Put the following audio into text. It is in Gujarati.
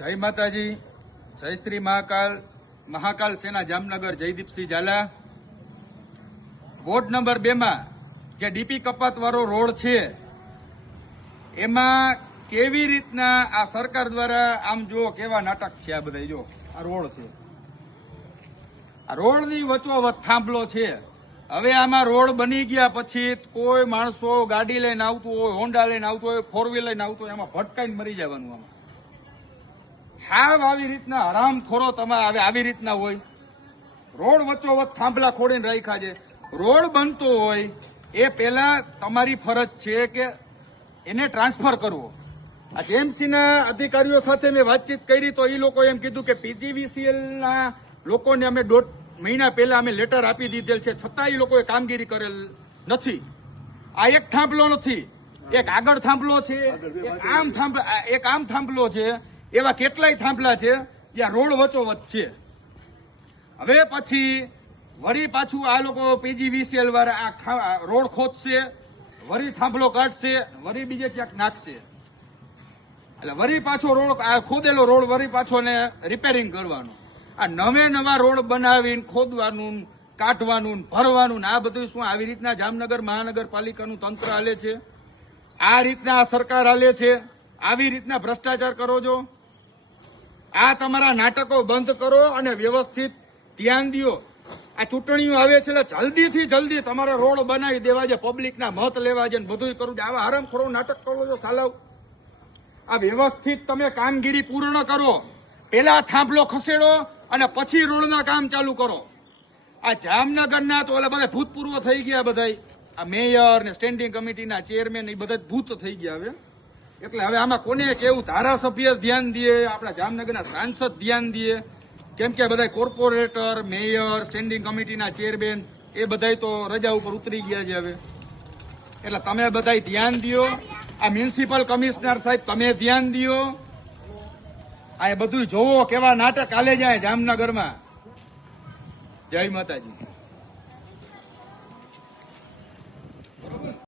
જય માતાજી, જય શ્રી મહાકાલ સેના જામનગર જયદીપસિંહ ઝાલા। વોર્ડ નંબર 2 માં જે ડીપી કપાત વાળો રોડ છે એમાં કેવી રીતના આ સરકાર દ્વારા આમ જો કેવા નાટક છે। આ બધા જો આ રોડ છે, આ રોડની વચ્ચોવચ્ચ થાંભલો છે। હવે આમાં રોડ બની ગયા પછી કોઈ માણસો ગાડી લઈને આવતું હોય, હોન્ડા લઈને આવતું હોય, 4 વ્હીલ લઈને આવતું હોય, એમાં ભટકાઈને મરી જવાનું। આમાં હાવ આવી રીતના હરામખોરો તમે આવી રીતના હોય। રોડ વચ્ચોવચ્ચ થાંભલા ખોડીને રાખ્યા છે। રોડ બનતો હોય એ પહેલા તમારી ફરજ છે કે એને ટ્રાન્સફર કરવો। આ જેએમસીના અધિકારીઓ સાથે મેં વાતચીત કરી તો એ લોકો એમ કીધું કે પીજીવીસીએલના લોકોને અમે 1.5 મહિના પહેલા અમે લેટર આપી દીધેલ છે, છતાં એ લોકોએ કામગીરી કરેલ નથી। આ એક થાંભલો નથી, એક આગળ થાંભલો છે, એક આમ થાંભલો છે, એવા કેટલાય થાંભલા છે જ્યાં રોડ વચ્ચોવચ્ચ છે। હવે પછી વળી પાછું આ લોકો પીજીવીસીએલ વાળા આ રોડ ખોદશે, વળી થાંભલો કાઢશે, વળી બીજે ક્યાંક નાખશે, એટલે વળી પાછો રોડ આ ખોદેલો રોડ વળી પાછો ને રિપેરિંગ કરવાનું। આ નવા રોડ બનાવીને ખોદવાનું, કાઢવાનું, ભરવાનું, આ બધું શું આવી રીતના જામનગર મહાનગરપાલિકાનું તંત્ર હાલે છે? આ રીતના આ સરકાર હાલે છે? આવી રીતના ભ્રષ્ટાચાર કરો છો? આ તમારા નાટકો બંધ કરો અને વ્યવસ્થિત ધ્યાન દો। આ ચૂંટણીઓ આવે છે એટલે જલ્દીથી જલ્દી તમારે રોડ બનાવી દેવા છે, પબ્લિકના મત લેવા છે, બધું કરવું છે। આવા હરામખોરો નાટક કરો છો સાલાવ। આ વ્યવસ્થિત તમે કામગીરી પૂર્ણ કરો, પેલા થાંભલો ખસેડો અને પછી રોડના કામ ચાલુ કરો। આ જામનગરના તો ઓલા બધા ભૂતપૂર્વ થઈ ગયા, બધા આ મેયર ને સ્ટેન્ડિંગ કમિટીના ચેરમેન એ બધા ભૂત થઈ ગયા હવે। એટલે હવે આમાં કોને કેવું, ધારાસભ્ય ધ્યાન દે, આપણા જામનગરના સાંસદ ધ્યાન દે, કેમ કે બધા કોર્પોરેટર, મેયર, સ્ટેન્ડિંગ કમિટીના ચેરમેન એ બધા તો રજા ઉપર ઉતરી ગયા છે હવે। એટલે તમે બધા ધ્યાન દો। આ મ્યુનિસિપલ કમિશનર સાહેબ તમે ધ્યાન દો। આ બધું જોવો કેવા નાટક હાલે જાય જામનગરમાં। જય માતાજી।